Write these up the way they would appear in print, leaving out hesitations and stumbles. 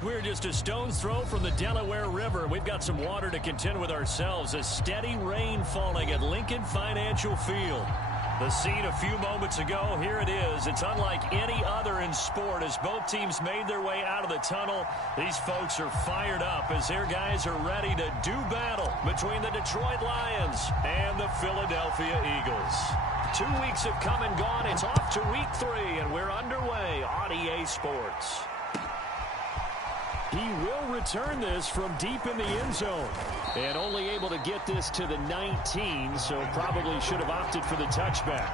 We're just a stone's throw from the Delaware River. We've got some water to contend with ourselves. A steady rain falling at Lincoln Financial Field. The scene a few moments ago, here it is. It's unlike any other in sport as both teams made their way out of the tunnel. These folks are fired up as their guys are ready to do battle between the Detroit Lions and the Philadelphia Eagles. 2 weeks have come and gone. It's off to week 3, and we're underway on EA Sports. He will return this from deep in the end zone. And only able to get this to the 19, so probably should have opted for the touchback.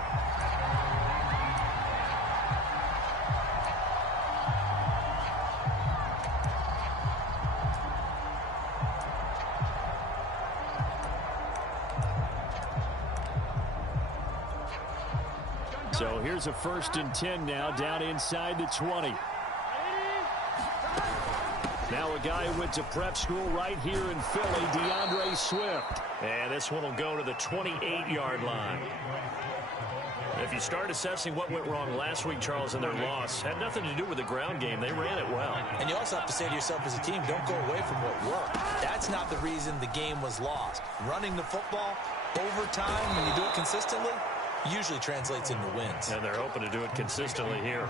So here's a 1st and 10 now, down inside the 20. Now a guy who went to prep school right here in Philly, DeAndre Swift. And this one will go to the 28-yard line. If you start assessing what went wrong last week, Charles, in their loss, had nothing to do with the ground game. They ran it well. And you also have to say to yourself as a team, don't go away from what worked. That's not the reason the game was lost. Running the football, overtime, when you do it consistently, usually translates into wins. And they're hoping to do it consistently here.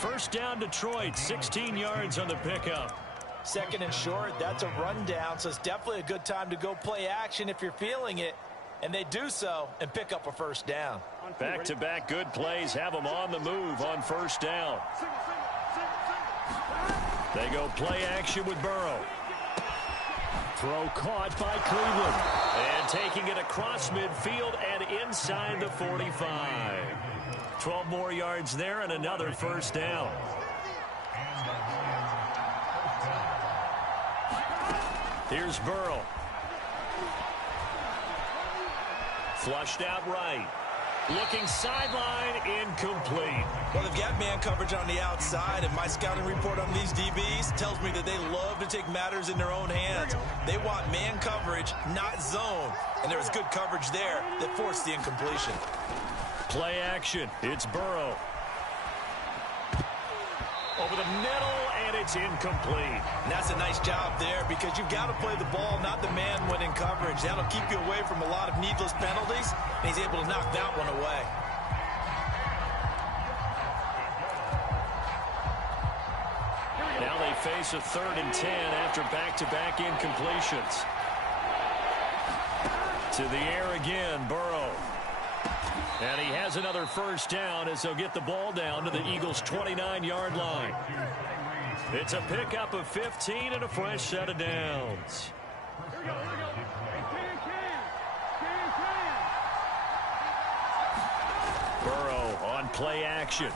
1st down, Detroit, 16 yards on the pickup. 2nd and short, that's a rundown, so it's definitely a good time to go play action if you're feeling it. And they do so and pick up a 1st down. Back-to-back good plays have them on the move on 1st down. They go play action with Burrow. Throw caught by Cleveland. And taking it across midfield and inside the 45. 12 more yards there and another 1st down. Here's Burrow. Flushed out right. Looking sideline, incomplete. Well, they've got man coverage on the outside, and my scouting report on these DBs tells me that they love to take matters in their own hands. They want man coverage, not zone. And there was good coverage there that forced the incompletion. Play action. It's Burrow. Over the middle, and it's incomplete. And that's a nice job there because you've got to play the ball, not the man when in coverage. That'll keep you away from a lot of needless penalties, and he's able to knock that one away. Now they face a 3rd and 10 after back-to-back incompletions. To the air again, Burrow. And he has another 1st down as they'll get the ball down to the Eagles' 29-yard line. It's a pickup of 15 and a fresh set of downs. Burrow on play action.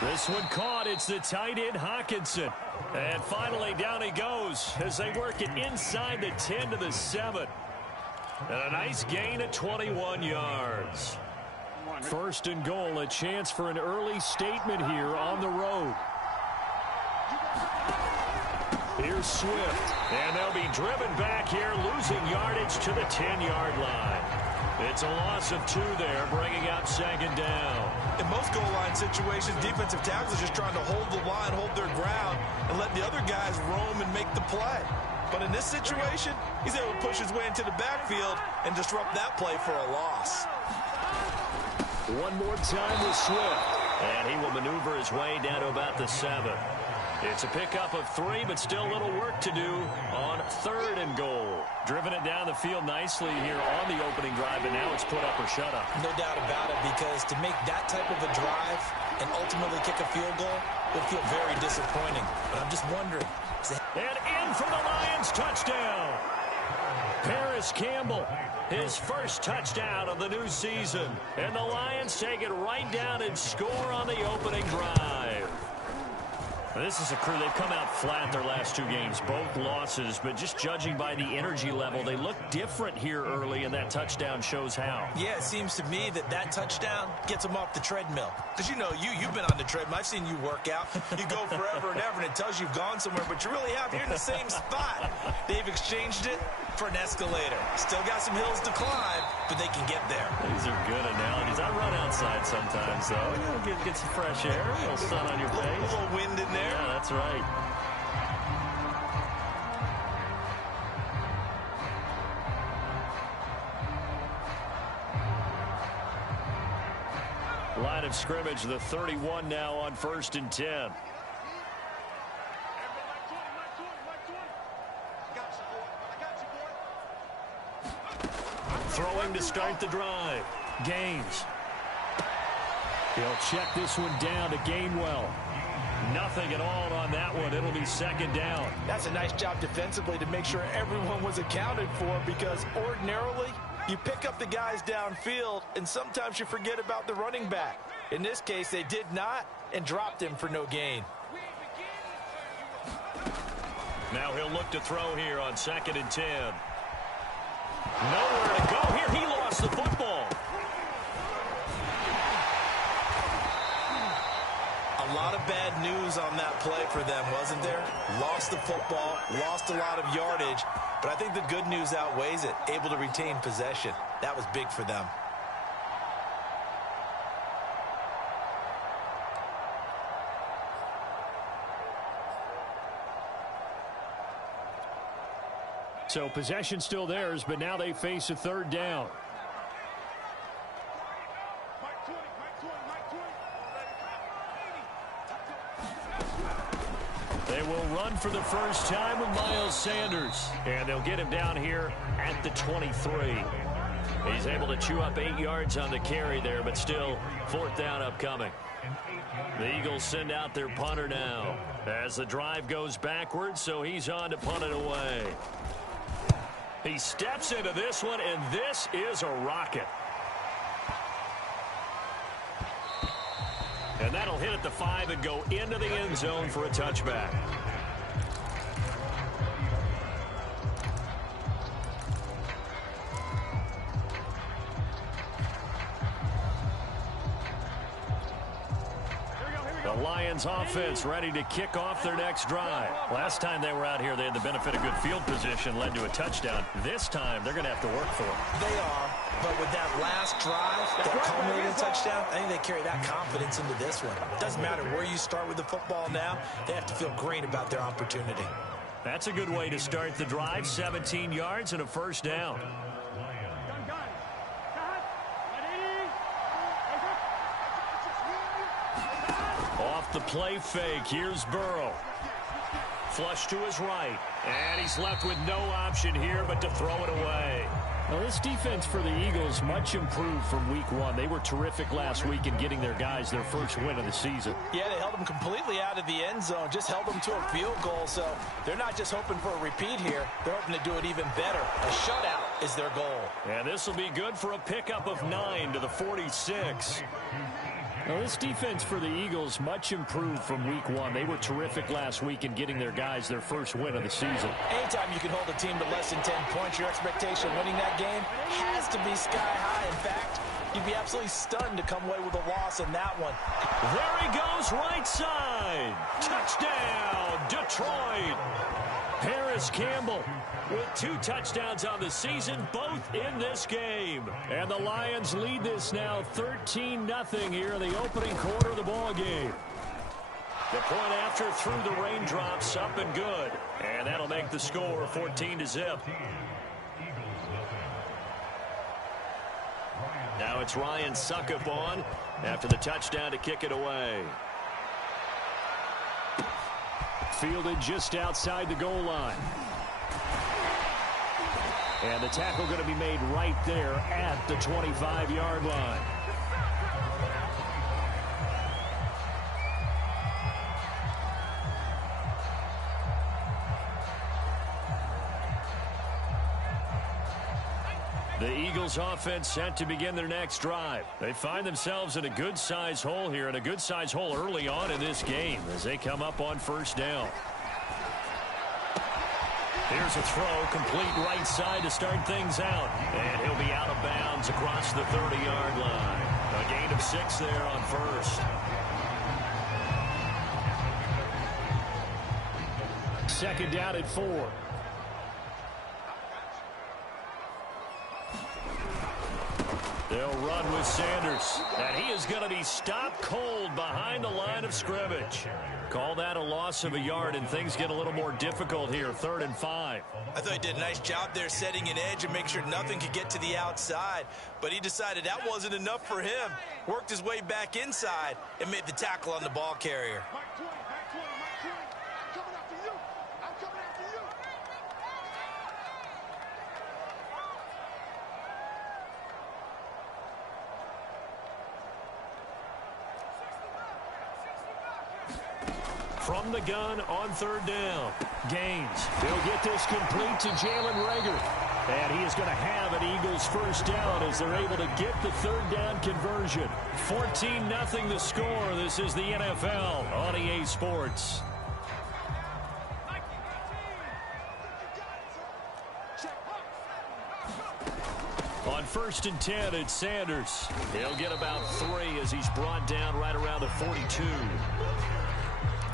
This one caught. It's the tight end, Hockenson. And finally down he goes as they work it inside the 10 to the 7. And a nice gain at 21 yards. 1st and goal, a chance for an early statement here on the road. Here's Swift. And they'll be driven back here, losing yardage to the 10-yard line. It's a loss of 2 there, bringing up 2nd down. In most goal line situations, defensive tackles are just trying to hold the line, hold their ground, and let the other guys roam and make the play. But in this situation, he's able to push his way into the backfield and disrupt that play for a loss. One more time with Swift. And he will maneuver his way down to about the 7. It's a pickup of 3, but still a little work to do on 3rd and goal. Driven it down the field nicely here on the opening drive, and now it's put up or shut up. No doubt about it, because to make that type of a drive and ultimately kick a field goal would feel very disappointing. But I'm just wondering. And in for the Lions, touchdown. Paris Campbell, his 1st touchdown of the new season. And the Lions take it right down and score on the opening drive. This is a crew. They've come out flat their last 2 games, both losses, but just judging by the energy level, they look different here early, and that touchdown shows how. Yeah, it seems to me that touchdown gets them off the treadmill. Because you've been on the treadmill. I've seen you work out. You go forever and ever, and it tells you you've gone somewhere, but you really have. You're in the same spot. They've exchanged it for an escalator. Still got some hills to climb, but they can get there. These are good analogies. I run outside sometimes, though. Get some fresh air, a little sun on your face. A little wind in there. Yeah, that's right. Line of scrimmage, the 31 now on 1st and 10. Throwing to start the drive. Gaines. He'll check this one down to Gainwell. Nothing at all on that one. It'll be 2nd down. That's a nice job defensively to make sure everyone was accounted for, because ordinarily you pick up the guys downfield and sometimes you forget about the running back. In this case, they did not and dropped him for no gain. Now he'll look to throw here on 2nd and 10. Nowhere to go here. He lost the football. A lot of bad news on that play for them, wasn't there? Lost the football, lost a lot of yardage, but I think the good news outweighs it. Able to retain possession. That was big for them. So possession still theirs, but now they face a 3rd down. They will run for the first time with Miles Sanders. And they'll get him down here at the 23. He's able to chew up 8 yards on the carry there, but still 4th down upcoming. The Eagles send out their punter now as the drive goes backwards, so he's on to punt it away. He steps into this one, and this is a rocket. And that'll hit at the 5 and go into the end zone for a touchback. The Lions offense ready to kick off their next drive. Last time they were out here, they had the benefit of good field position, led to a touchdown. This time, they're going to have to work for it. They are, but with that last drive, that culminating touchdown, I think they carry that confidence into this one. It doesn't matter where you start with the football now, they have to feel great about their opportunity. That's a good way to start the drive, 17 yards and a 1st down. Off the play fake, here's Burrow. Flush to his right, and he's left with no option here but to throw it away. Now, this defense for the Eagles much improved from week 1. They were terrific last week in getting their guys their first win of the season. Yeah, they held them completely out of the end zone, just held them to a field goal. So they're not just hoping for a repeat here. They're hoping to do it even better. A shutout is their goal. And this will be good for a pickup of 9 to the 46. Now, this defense for the Eagles much improved from week 1. They were terrific last week in getting their guys their first win of the season. Anytime you can hold a team to less than 10 points, your expectation winning that game has to be sky high. In fact, you'd be absolutely stunned to come away with a loss in that one. There he goes, right side. Touchdown, Detroit. Paris Campbell with 2 touchdowns on the season, both in this game. And the Lions lead this now 13-0 here in the opening quarter of the ball game. The point after through the raindrops, up and good. And that'll make the score 14-0. Now it's Ryan Succop on after the touchdown to kick it away. Fielded just outside the goal line. And the tackle going to be made right there at the 25-yard line. The Eagles offense set to begin their next drive. They find themselves in a good-sized hole here, and a good-sized hole early on in this game as they come up on 1st down. Here's a throw, complete right side to start things out. And he'll be out of bounds across the 30-yard line. A gain of 6 there on 1st. 2nd down at 4. They'll run with Sanders. And he is going to be stopped cold behind the line of scrimmage. Call that a loss of a yard, and things get a little more difficult here. 3rd and 5. I thought he did a nice job there setting an edge and make sure nothing could get to the outside. But he decided that wasn't enough for him. Worked his way back inside and made the tackle on the ball carrier. From the gun on 3rd down. Gaines. He'll get this complete to Jalen Reagor. And he is going to have an Eagles first down as they're able to get the 3rd down conversion. 14-0 the score. This is the NFL on EA Sports. On 1st and 10, it's Sanders. He'll get about 3 as he's brought down right around the 42.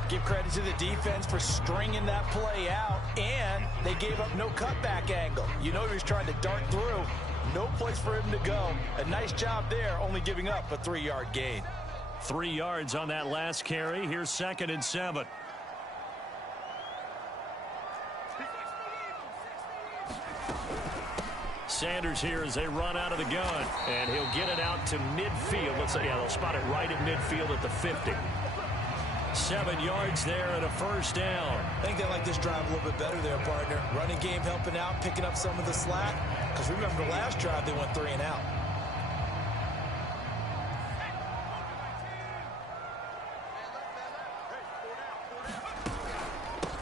Give credit to the defense for stringing that play out, and they gave up no cutback angle. You know he was trying to dart through. No place for him to go. A nice job there, only giving up a 3-yard gain. 3 yards on that last carry. Here's 2nd and 7. Sanders here as they run out of the gun, and he'll get it out to midfield. Let's say, yeah, they'll spot it right at midfield at the 50. 7 yards there and a first down. I think they like this drive a little bit better there, partner. Running game helping out, picking up some of the slack. Because remember, the last drive they went 3 and out.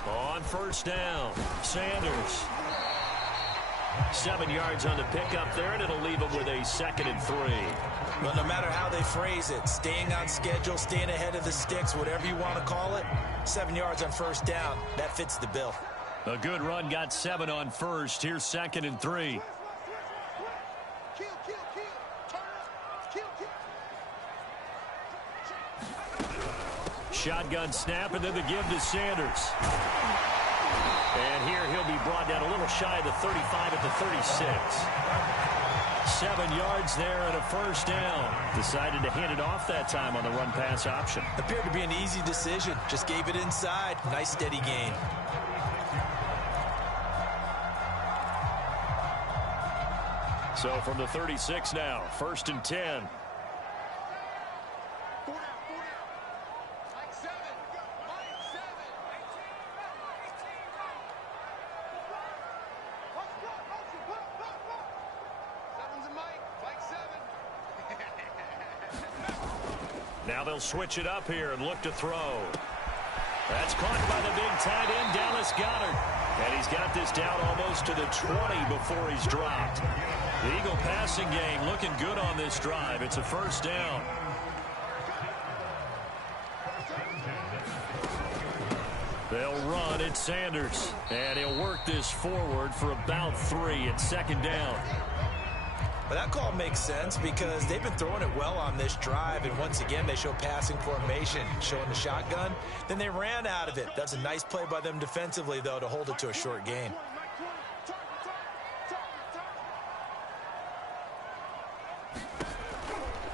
On 1st down, Sanders. 7 yards on the pickup there, and it'll leave him with a 2nd and 3. But no matter how they phrase it, staying on schedule, staying ahead of the sticks, whatever you want to call it, 7 yards on 1st down, that fits the bill. A good run, got 7 on 1st. Here's 2nd and 3. Shotgun snap, and then the give to Sanders. And here he'll be brought down a little shy of the 35 at the 36. 7 yards there and a first down. Decided to hand it off that time on the run-pass option. Appeared to be an easy decision. Just gave it inside. Nice steady gain. So from the 36 now, 1st and 10. Now they'll switch it up here and look to throw. That's caught by the big tight end, Dallas Goedert. And he's got this down almost to the 20 before he's dropped. The Eagle passing game looking good on this drive. It's a first down. They'll run at Sanders. And he'll work this forward for about 3 at 2nd down. But that call makes sense because they've been throwing it well on this drive, and once again they show passing formation, showing the shotgun. Then they ran out of it. That's a nice play by them defensively, though, to hold it to a short gain.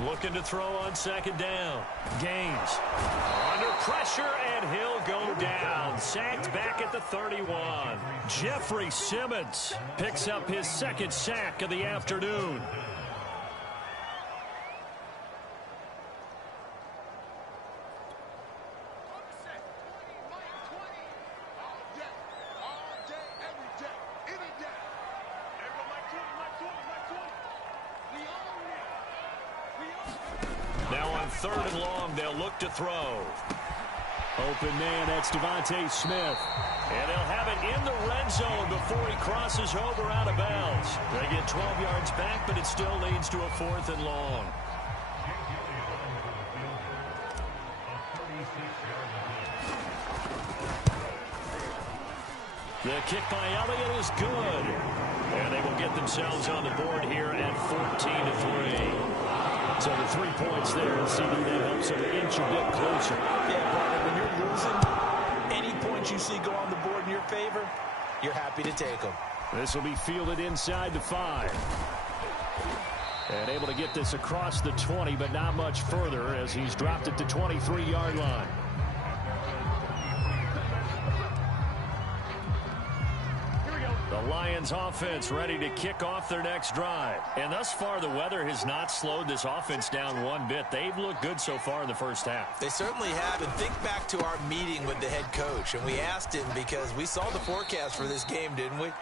Looking to throw on 2nd down. Gaines under pressure, and he'll go down. Sacked back at the 31. Jeffrey Simmons picks up his 2nd sack of the afternoon. Now on 3rd and long, they'll look to throw. Open man, that's Devontae Smith. And they'll have it in the red zone before he crosses over out of bounds. They get 12 yards back, but it still leads to a 4th and long. The kick by Elliott is good. And they will get themselves on the board here at 14-3. So the 3 points there, CD, that helps them inch a bit closer. Yeah, brother, when you're losing, any points you see go on the board in your favor, you're happy to take them. This will be fielded inside the 5. And able to get this across the 20, but not much further as he's dropped it to 23-yard line. The Lions offense ready to kick off their next drive. And thus far, the weather has not slowed this offense down one bit. They've looked good so far in the first half. They certainly have. And think back to our meeting with the head coach. And we asked him because we saw the forecast for this game, didn't we?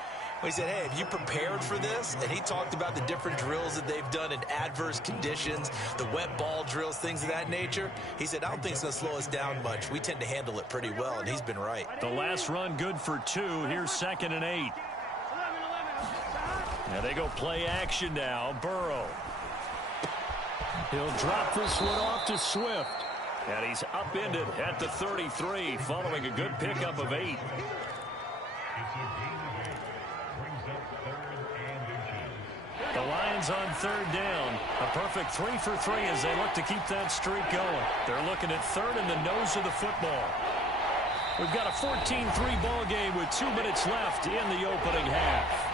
We said, hey, have you prepared for this? And he talked about the different drills that they've done in adverse conditions, the wet ball drills, things of that nature. He said, I don't think it's going to slow us down much. We tend to handle it pretty well, and he's been right. The last run good for 2. Here's 2nd and 8. Now they go play action now. Burrow. He'll drop this one off to Swift. And he's upended at the 33 following a good pickup of 8. The Lions on 3rd down. A perfect 3 for 3 as they look to keep that streak going. They're looking at 3rd in the nose of the football. We've got a 14-3 ball game with 2 minutes left in the opening half.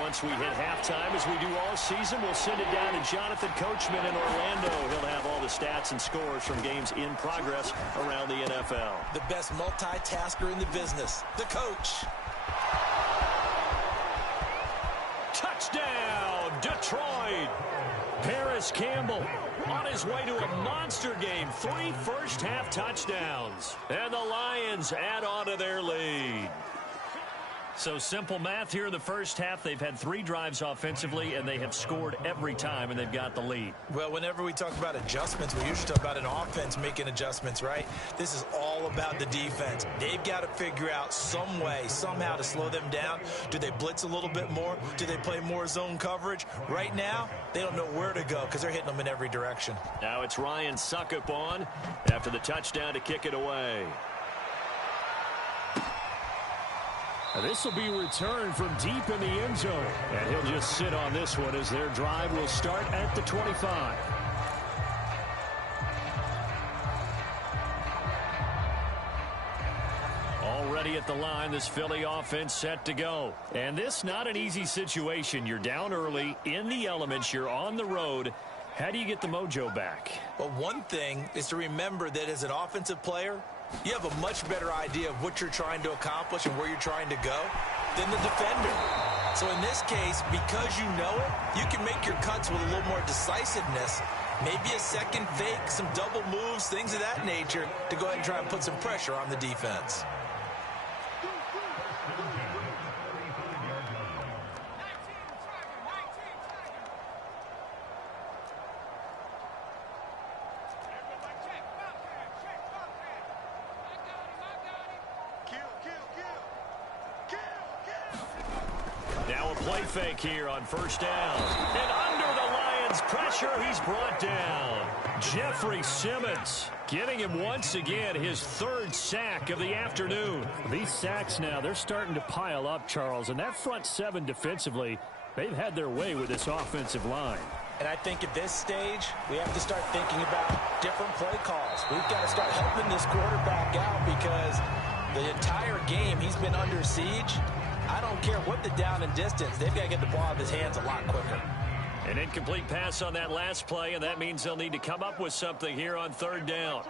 Once we hit halftime, as we do all season, we'll send it down to Jonathan Coachman in Orlando. He'll have all the stats and scores from games in progress around the NFL. The best multitasker in the business, the coach. Touchdown, Detroit! Paris Campbell on his way to a monster game. 3 first-half touchdowns. And the Lions add on to their lead. So simple math here in the first half. They've had 3 drives offensively, and they have scored every time, and they've got the lead. Well, whenever we talk about adjustments, we usually talk about an offense making adjustments, right? This is all about the defense. They've got to figure out some way, somehow to slow them down. Do they blitz a little bit more? Do they play more zone coverage? Right now, they don't know where to go because they're hitting them in every direction. Now it's Ryan Suckup on after the touchdown to kick it away. This will be returned from deep in the end zone. And he'll just sit on this one as their drive will start at the 25. Already at the line, this Philly offense set to go. And this not an easy situation. You're down early, in the elements, you're on the road. How do you get the mojo back? Well, one thing is to remember that as an offensive player, you have a much better idea of what you're trying to accomplish and where you're trying to go than the defender. So in this case, because you know it, you can make your cuts with a little more decisiveness. Maybe a second fake, some double moves, things of that nature to go ahead and try and put some pressure on the defense. Fake here on first down. And under the Lions' pressure, he's brought down. Jeffrey Simmons getting him once again his 3rd sack of the afternoon. These sacks now, they're starting to pile up, Charles. And that front 7 defensively, they've had their way with this offensive line. And I think at this stage, we have to start thinking about different play calls. We've got to start helping this quarterback out because the entire game he's been under siege. I don't care what the down and distance. They've got to get the ball out of his hands a lot quicker. An incomplete pass on that last play, and that means they'll need to come up with something here on 3rd down.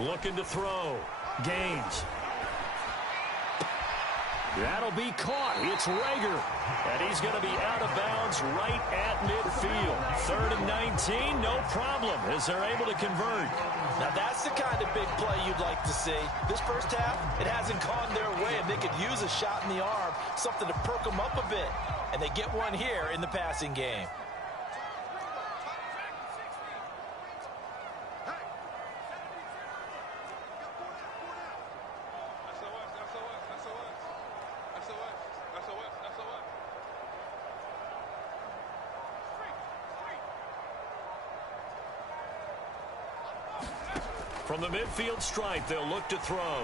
Looking to throw. Gaines. That'll be caught. It's Rager. And he's going to be out of bounds right at midfield. 3rd and 19, no problem, as they're able to convert. Now that's the kind of big play you'd like to see. This first half, it hasn't gone their way, and they could use a shot in the arm, something to perk them up a bit. And they get one here in the passing game. From the midfield stripe, they'll look to throw.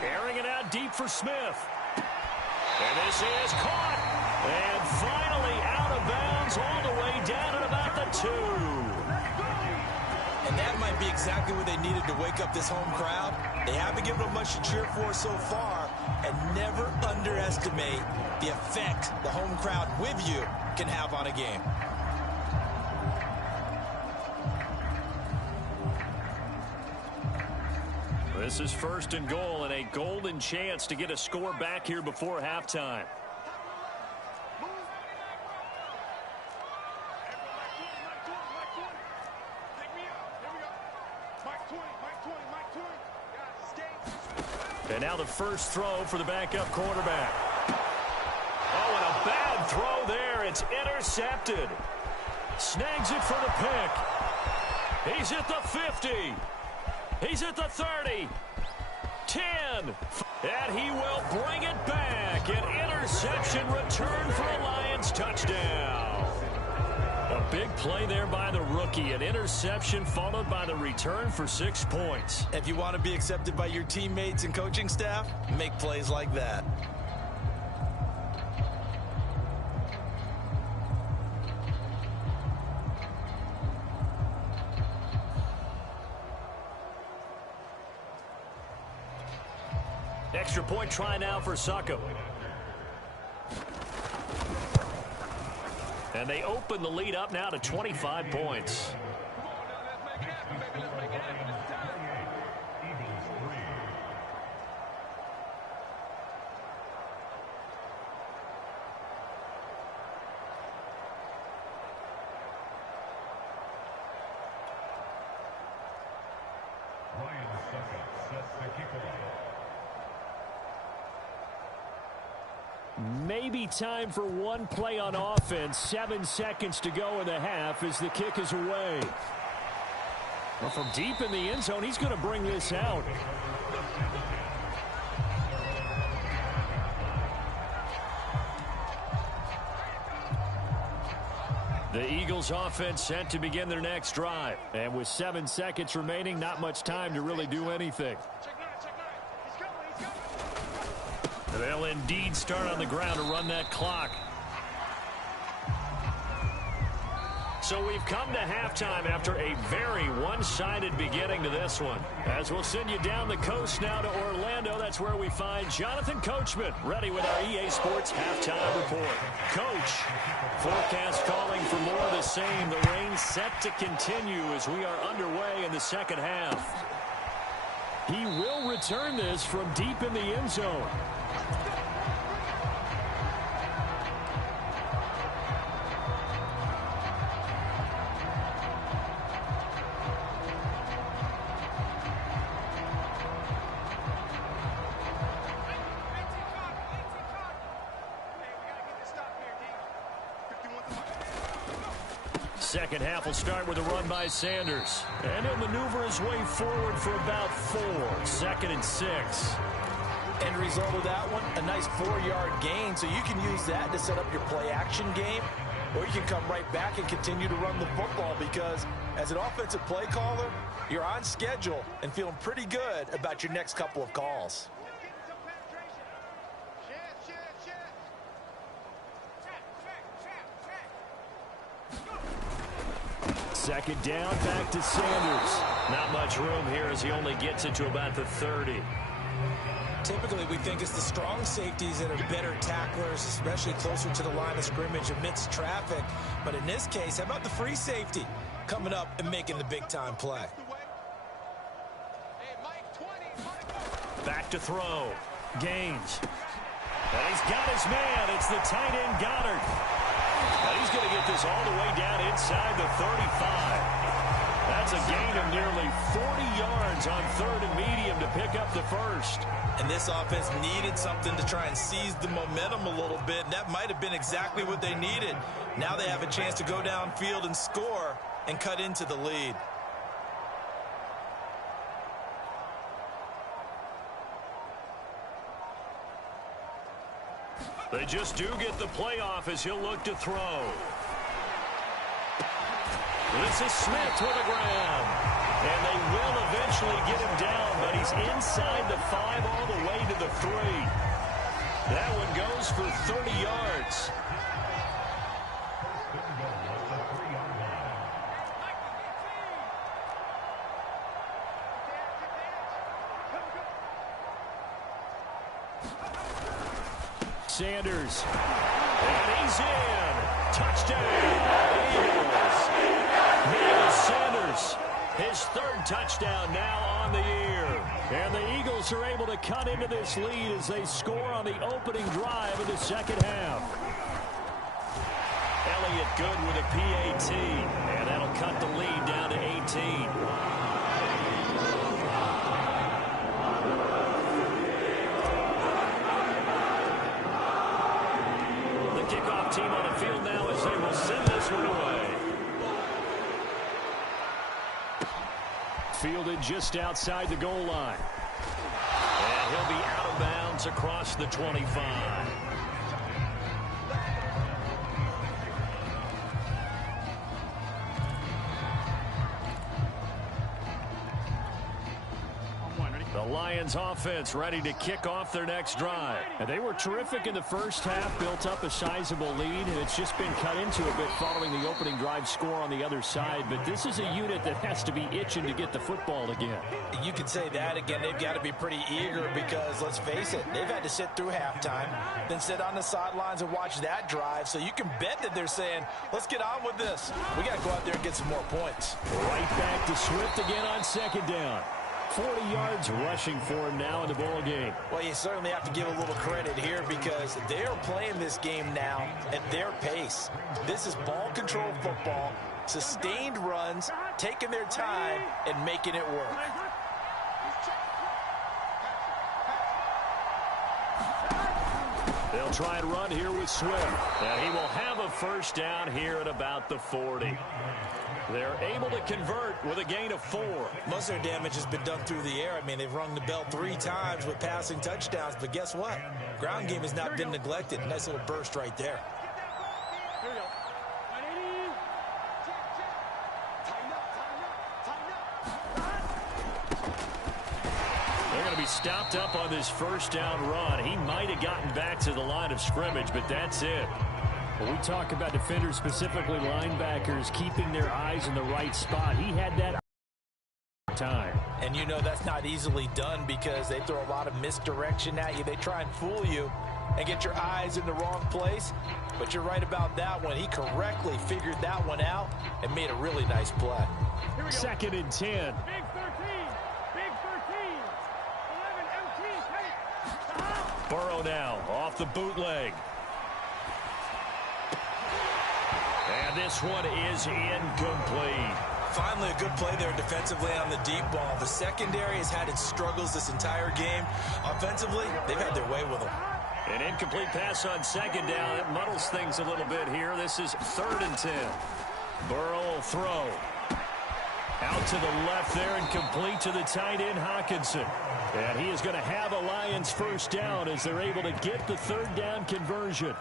Airing it out deep for Smith. And this is caught. And finally out of bounds all the way down at about the 2. And that might be exactly what they needed to wake up this home crowd. They haven't given them much to cheer for so far. And never underestimate the effect the home crowd with you can have on a game. This is 1st and goal and a golden chance to get a score back here before halftime. And now the first throw for the backup quarterback. Oh, and a bad throw there. It's intercepted. Snags it for the pick. He's at the 50. He's at the 30. 10. And he will bring it back. An interception return for a Lions touchdown. A big play there by the rookie. An interception followed by the return for 6 points. If you want to be accepted by your teammates and coaching staff, make plays like that. Extra point try now for Sacco. And they open the lead up now to 25 points. Maybe time for one play on offense. 7 seconds to go in the half as the kick is away. Well, from deep in the end zone, he's going to bring this out. The Eagles offense set to begin their next drive. And with 7 seconds remaining, not much time to really do anything. They'll indeed start on the ground to run that clock. So we've come to halftime after a very one-sided beginning to this one. As we'll send you down the coast now to Orlando, that's where we find Jonathan Coachman ready with our EA Sports halftime report. Coach, forecast calling for more of the same. The rain set to continue as we are underway in the second half. He will return this from deep in the end zone. Second half will start with a run by Sanders. And he'll maneuver his way forward for about 4. 2nd and 6. End result of that one, a nice 4-yard gain. So you can use that to set up your play-action game. Or you can come right back and continue to run the football because as an offensive play caller, you're on schedule and feeling pretty good about your next couple of calls. Second down, back to Sanders. Not much room here as he only gets it to about the 30. Typically, we think it's the strong safeties that are better tacklers, especially closer to the line of scrimmage amidst traffic. But in this case, how about the free safety coming up and making the big-time play? Back to throw. Gaines. And he's got his man. It's the tight end Goddard. And he's going to get this all the way down inside the 35. That's a gain of nearly 40 yards on 3rd and medium to pick up the first. And this offense needed something to try and seize the momentum a little bit. And that might have been exactly what they needed. Now they have a chance to go downfield and score and cut into the lead. They just do get the playoff as he'll look to throw. This is Smith with a grab. And they will eventually get him down, but he's inside the 5 all the way to the 3. That one goes for 30 yards. Sanders, and he's in. Touchdown, Eagles. Miles Sanders, his 3rd touchdown now on the year. And the Eagles are able to cut into this lead as they score on the opening drive of the second half. Elliott good with a PAT, and that'll cut the lead down to 18. Team on the field now as they will send this one away. Fielded just outside the goal line. And he'll be out of bounds across the 25. The Lions offense ready to kick off their next drive. And they were terrific in the first half, built up a sizable lead, and it's just been cut into a bit following the opening drive score on the other side. But this is a unit that has to be itching to get the football again. You can say that again. They've got to be pretty eager because, let's face it, they've had to sit through halftime, then sit on the sidelines and watch that drive. So you can bet that they're saying, let's get on with this. We got to go out there and get some more points. Right back to Swift again on second down. 40 yards rushing for him now in the ball game. Well, you certainly have to give a little credit here because they're playing this game now at their pace. This is ball control football, sustained runs, taking their time, and making it work. They'll try and run here with Swift. And he will have a first down here at about the 40. They're able to convert with a gain of 4. Most of their damage has been done through the air. I mean, they've rung the bell 3 times with passing touchdowns. But guess what? Ground game has not been neglected. Nice little burst right there. Here we go. They're going to be stopped up on this first down run. He might have gotten back to the line of scrimmage, but that's it. When we talk about defenders, specifically linebackers, keeping their eyes in the right spot, he had that time. And you know that's not easily done because they throw a lot of misdirection at you. They try and fool you and get your eyes in the wrong place. But you're right about that one. He correctly figured that one out and made a really nice play. Second and 10. Big 13. Big 13. 11 MT. Burrow now off the bootleg. And this one is incomplete. Finally a good play there defensively on the deep ball. The secondary has had its struggles this entire game. Offensively, they've had their way with them. An incomplete pass on second down. It muddles things a little bit here. This is 3rd and 10. Burrow will throw. Out to the left there and complete to the tight end, Hockenson. And he is going to have a Lions first down as they're able to get the 3rd down conversion.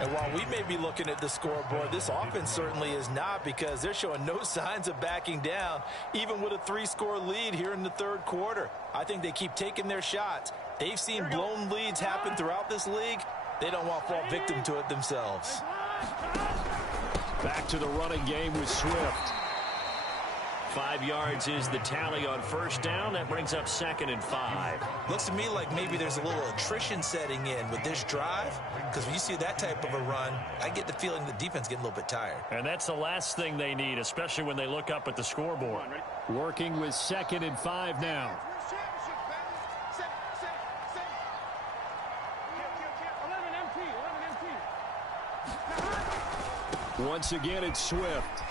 And while we may be looking at the scoreboard, this offense certainly is not because they're showing no signs of backing down, even with a 3-score lead here in the 3rd quarter. I think they keep taking their shots. They've seen blown leads happen throughout this league. They don't want to fall victim to it themselves. Back to the running game with Swift. 5 yards is the tally on first down. That brings up 2nd and 5. Looks to me like maybe there's a little attrition setting in with this drive, because when you see that type of a run, I get the feeling the defense getting a little bit tired. And that's the last thing they need, especially when they look up at the scoreboard. Working with 2nd and 5 now. 11 MT. Once again, it's Swift.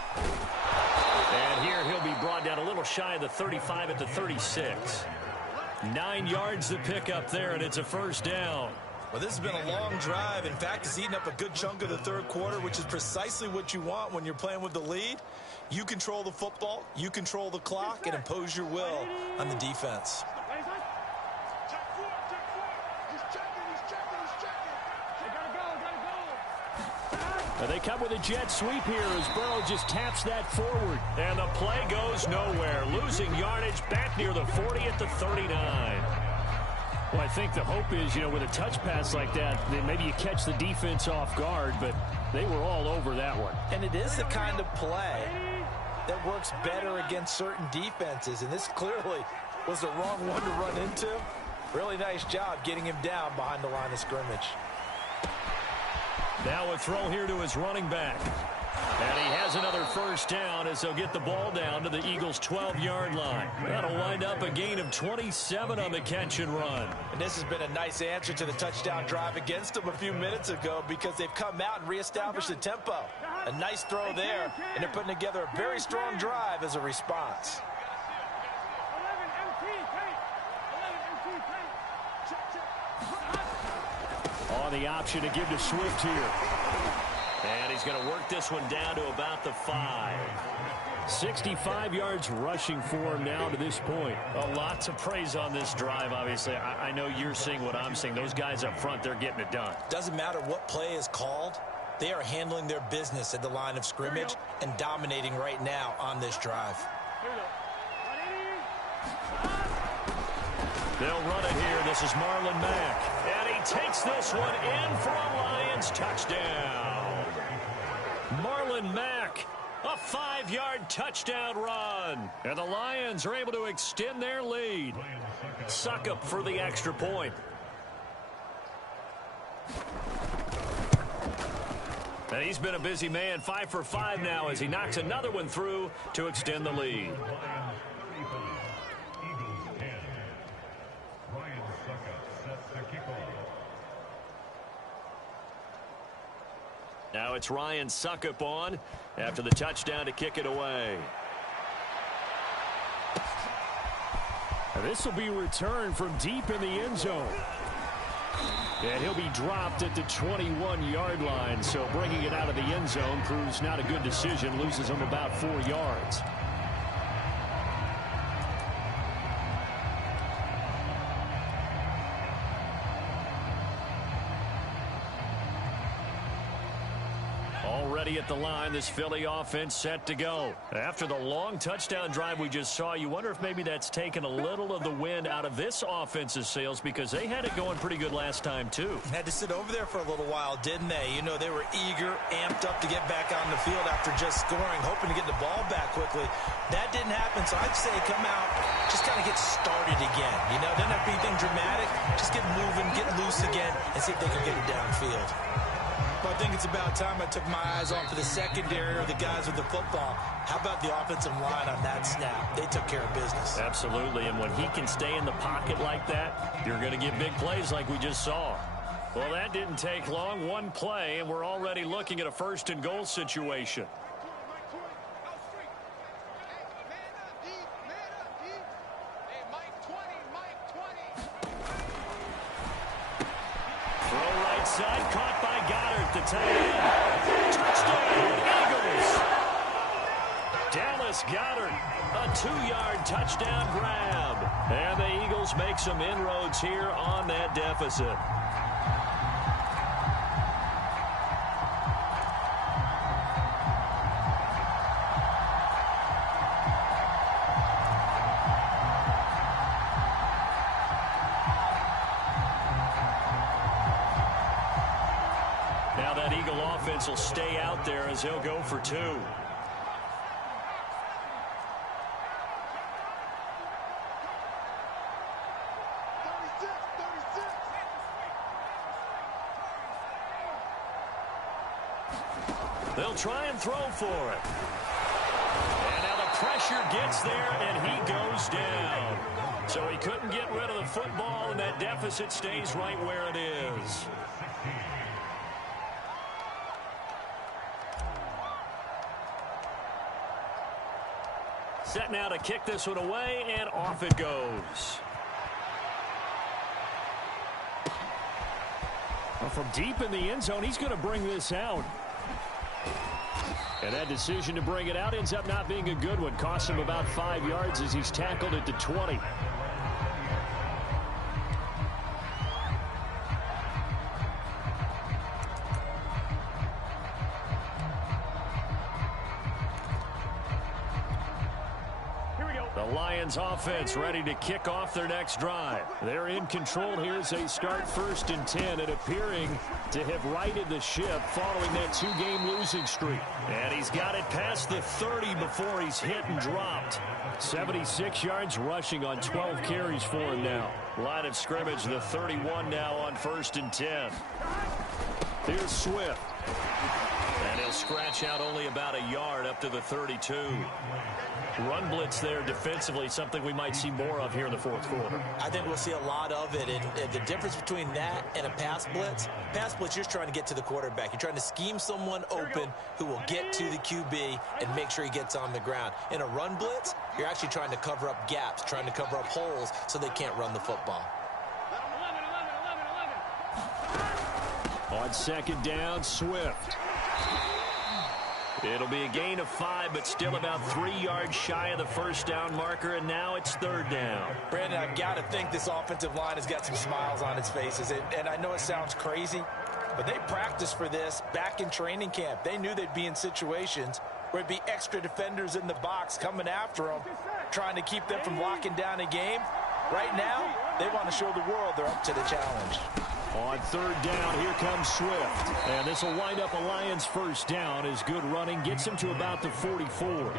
And here he'll be brought down a little shy of the 35 at the 36. 9 yards to pick up there, and it's a first down. Well, this has been a long drive. In fact, it's eaten up a good chunk of the 3rd quarter, which is precisely what you want when you're playing with the lead. You control the football, you control the clock, and impose your will on the defense. They come with a jet sweep here as Burrow just taps that forward. And the play goes nowhere. Losing yardage back near the 40 at the 39. Well, I think the hope is, with a touch pass like that, then maybe you catch the defense off guard, but they were all over that one. And it is the kind of play that works better against certain defenses, and this clearly was the wrong one to run into. Really nice job getting him down behind the line of scrimmage. Now a throw here to his running back. And he has another first down as they'll get the ball down to the Eagles' 12-yard line. That'll wind up a gain of 27 on the catch and run. And this has been a nice answer to the touchdown drive against them a few minutes ago because they've come out and reestablished the tempo. A nice throw there, and they're putting together a very strong drive as a response. 11 MT, tight. 11 MT, tight. On the option to give to Swift here. And he's going to work this one down to about the 5. 65 yards rushing for him now to this point. Well, lots of praise on this drive, obviously. I know you're seeing what I'm seeing. Those guys up front, they're getting it done. Doesn't matter what play is called. They are handling their business at the line of scrimmage and dominating right now on this drive. They'll run it here. This is Marlon Mack. And he takes this one in for a Lions touchdown. Marlon Mack, a 5-yard touchdown run. And the Lions are able to extend their lead. Succop for the extra point. And he's been a busy man, 5 for 5 now as he knocks another one through to extend the lead. Now it's Ryan Succop on after the touchdown to kick it away. And this will be returned from deep in the end zone. And he'll be dropped at the 21-yard line, so bringing it out of the end zone proves not a good decision, loses him about 4 yards. Already at the line, this Philly offense set to go. After the long touchdown drive we just saw, you wonder if maybe that's taken a little of the wind out of this offense's sails because they had it going pretty good last time, too. Had to sit over there for a little while, didn't they? They were eager, amped up to get back on the field after just scoring, hoping to get the ball back quickly. That didn't happen, so I'd say come out, just kind of get started again. Doesn't have to be anything dramatic. Just get moving, get loose again, and see if they can get it downfield. Well, I think it's about time I took my eyes off of the secondary or the guys with the football. How about the offensive line on that snap? They took care of business. Absolutely, and when he can stay in the pocket like that, you're going to get big plays like we just saw. Well, that didn't take long. One play, and we're already looking at a first-and-goal situation. Side caught by Goddard, the tight end. Touchdown, Eagles. Dallas Goedert, a 2-yard touchdown grab. And the Eagles make some inroads here on that deficit. Will stay out there as he'll go for 2. They'll try and throw for it. And now the pressure gets there, and he goes down. So he couldn't get rid of the football, and that deficit stays right where it is. Set now to kick this one away, and off it goes. Well, from deep in the end zone, he's going to bring this out. And that decision to bring it out ends up not being a good one. Costs him about 5 yards as he's tackled at the 20. The Lions offense ready to kick off their next drive. They're in control here as they start 1st and 10 and appearing to have righted the ship following that 2-game losing streak. And he's got it past the 30 before he's hit and dropped. 76 yards rushing on 12 carries for him now. Line of scrimmage, the 31 now on 1st and 10. Here's Swift. And he'll scratch out only about a yard up to the 32. Run blitz there defensively, something we might see more of here in the 4th quarter. I think we'll see a lot of it. And the difference between that and a pass blitz, you're just trying to get to the quarterback. You're trying to scheme someone open who will get to the QB and make sure he gets on the ground. In a run blitz, you're actually trying to cover up gaps, trying to cover up holes so they can't run the football. 11. On 2nd down, Swift. It'll be a gain of 5, but still about 3 yards shy of the 1st down marker, and now it's 3rd down. Brandon, I've got to think this offensive line has got some smiles on its faces. And I know it sounds crazy, but they practiced for this back in training camp. They knew they'd be in situations where it'd be extra defenders in the box coming after them, trying to keep them from locking down a game. Right now, they want to show the world they're up to the challenge. On 3rd down, here comes Swift. And this will wind up a Lions 1st down as good running gets him to about the 44.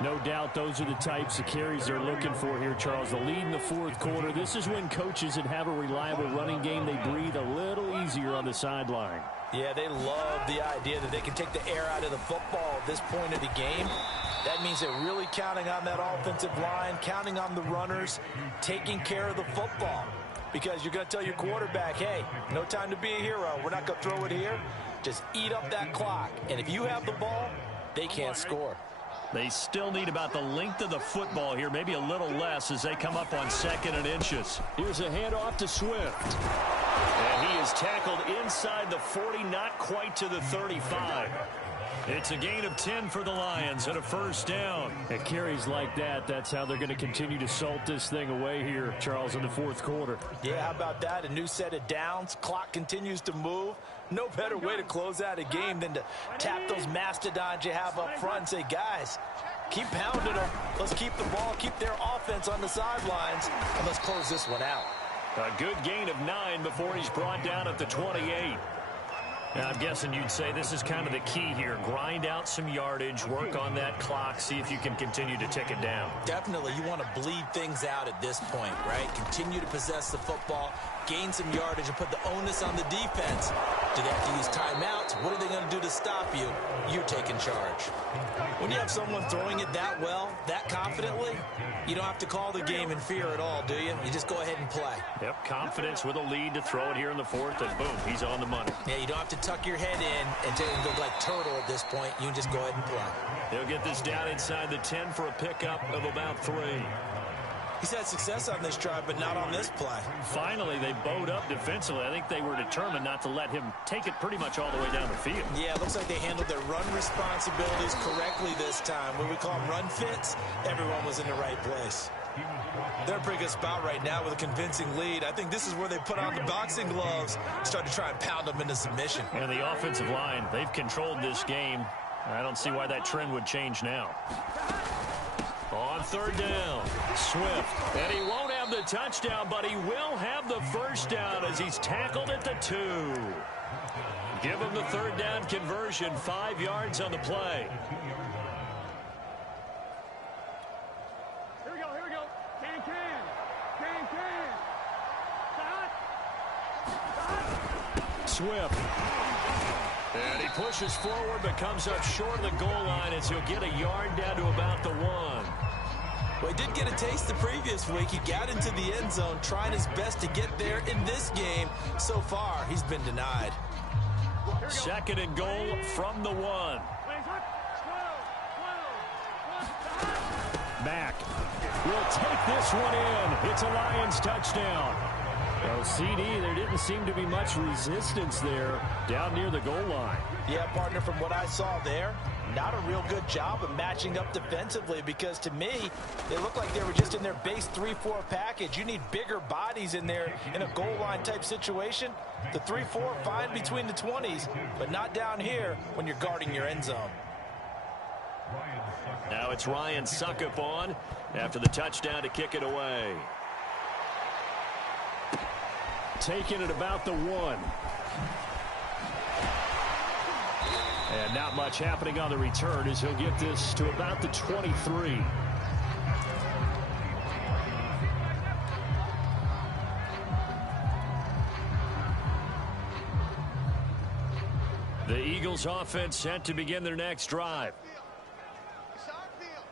No doubt those are the types of carries they're looking for here, Charles. The lead in the 4th quarter. This is when coaches that have a reliable running game, they breathe a little easier on the sideline. Yeah, they love the idea that they can take the air out of the football at this point of the game. That means they're really counting on that offensive line, counting on the runners, taking care of the football. Because you're going to tell your quarterback, hey, no time to be a hero. We're not going to throw it here. Just eat up that clock. And if you have the ball, they can't score. They still need about the length of the football here, maybe a little less as they come up on 2nd and inches. Here's a handoff to Swift. And he is tackled inside the 40, not quite to the 35. It's a gain of 10 for the Lions and a 1st down. At carries like that, that's how they're going to continue to salt this thing away here, Charles, in the 4th quarter. Yeah, how about that? A new set of downs. Clock continues to move. No better way to close out a game than to tap those mastodons you have up front and say, guys, keep pounding them. Let's keep the ball, keep their offense on the sidelines, and let's close this one out. A good gain of 9 before he's brought down at the 28. Now, I'm guessing you'd say this is kind of the key here. Grind out some yardage, work on that clock, see if you can continue to tick it down. Definitely, you want to bleed things out at this point, right? Continue to possess the football, gain some yardage, and put the onus on the defense. Do they have to use timeouts? What are they going to do to stop you? You're taking charge. When you have someone throwing it that well, that confidently, you don't have to call the game in fear at all, do you? You just go ahead and play. Yep, confidence with a lead to throw it here in the 4th, and boom, he's on the money. Yeah, you don't have to tuck your head in and go like turtle at this point. You can just go ahead and play. He'll get this down inside the 10 for a pickup of about 3. He's had success on this drive, but not on this play. Finally, they bowed up defensively. I think they were determined not to let him take it pretty much all the way down the field. Yeah, it looks like they handled their run responsibilities correctly this time. When we call them run fits, everyone was in the right place. They're a pretty good spot right now with a convincing lead. I think this is where they put on the boxing gloves, start to try and pound them into submission. And the offensive line, they've controlled this game. I don't see why that trend would change now. On 3rd down, Swift. And he won't have the touchdown, but he will have the 1st down as he's tackled at the 2. Give him the 3rd down conversion, 5 yards on the play. Here we go. Can. Stop. Swift. And he pushes forward but comes up short of the goal line as he'll get a yard down to about the 1. Well, he did get a taste the previous week. He got into the end zone, trying his best to get there in this game. So far, he's been denied. 2nd and goal from the 1. Back. Will take this one in. It's a Lions touchdown. Well, CD, there didn't seem to be much resistance there down near the goal line. Yeah, partner, from what I saw there, not a real good job of matching up defensively, because to me, they looked like they were just in their base 3-4 package. You need bigger bodies in there in a goal line type situation. The 3-4, fine between the 20s, but not down here when you're guarding your end zone. Now it's Ryan Suckup on after the touchdown to kick it away. Taking it about the 1. And not much happening on the return as he'll get this to about the 23. The Eagles offense set to begin their next drive. It's our field.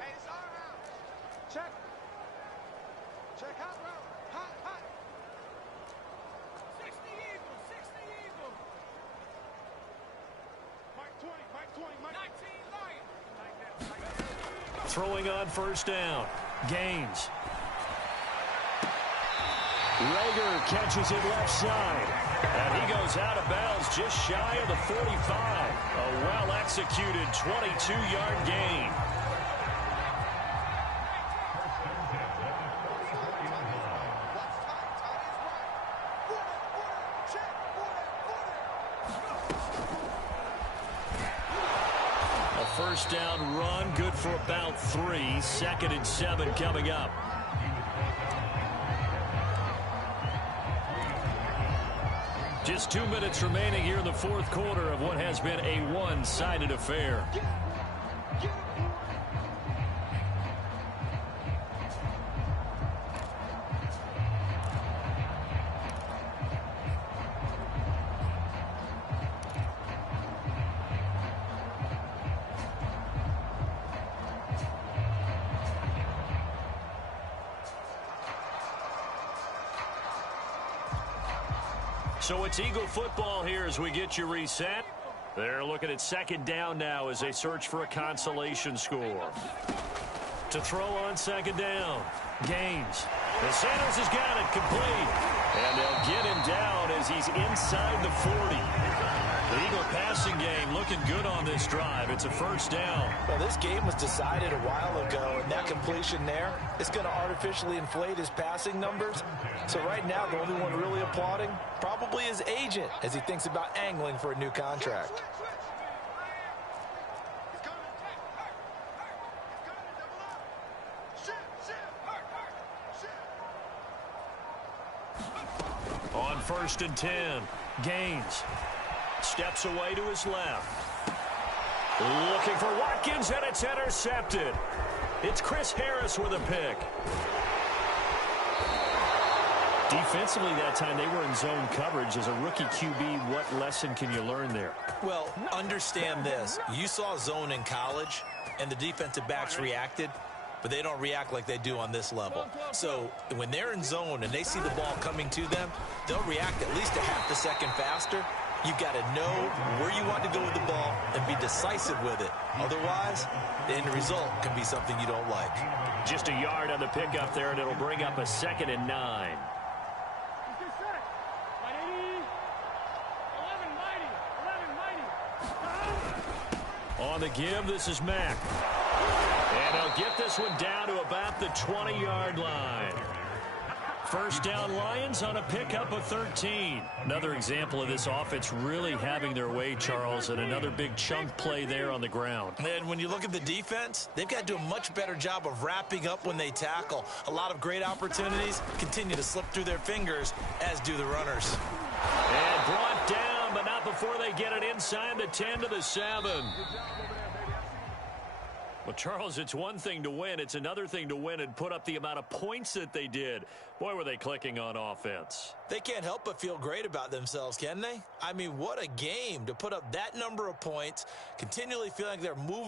Hey, it's our house. Check. Check hot route. Hot, hot. 60 Eagles, 60 Eagles. Mike 20, Mike 20, Mike 19 Lions. Throwing on first down. Gaines. Rager catches it left side. And he goes out of bounds just shy of the 45. A well-executed 22-yard gain. A first down run, good for about 3. 2nd and 7 coming up. Just 2 minutes remaining here in the 4th quarter of what has been a one-sided affair. So it's Eagle football here as we get you reset. They're looking at 2nd down now as they search for a consolation score. To throw on 2nd down. Gaines. The Sanders has got it complete. And they'll get him down as he's inside the 40. The Eagle passing game looking good on this drive. It's a first down. Well, this game was decided a while ago, and that completion there is going to artificially inflate his passing numbers. So right now, the only one really applauding probably his agent as he thinks about angling for a new contract. On 1st and 10, Gaines steps away to his left. Looking for Watkins, and it's intercepted. It's Chris Harris with a pick. Defensively that time, they were in zone coverage. As a rookie QB, what lesson can you learn there? Well, understand this. You saw zone in college, and the defensive backs reacted, but they don't react like they do on this level. So when they're in zone and they see the ball coming to them, they'll react at least a half a second faster. You've got to know where you want to go with the ball and be decisive with it. Otherwise, the end result can be something you don't like. Just a yard on the pickup there, and it'll bring up a 2nd and 9. On the give, this is Mack. And he'll get this one down to about the 20-yard line. First down Lions on a pickup of 13. Another example of this offense really having their way, Charles, and another big chunk play there on the ground. And when you look at the defense, they've got to do a much better job of wrapping up when they tackle. A lot of great opportunities continue to slip through their fingers, as do the runners. And brought down, but not before they get it inside the 10 to the 7. Well, Charles, it's one thing to win. It's another thing to win and put up the amount of points that they did. Boy, were they clicking on offense. They can't help but feel great about themselves, can they? I mean, what a game to put up that number of points, continually feeling like they're moving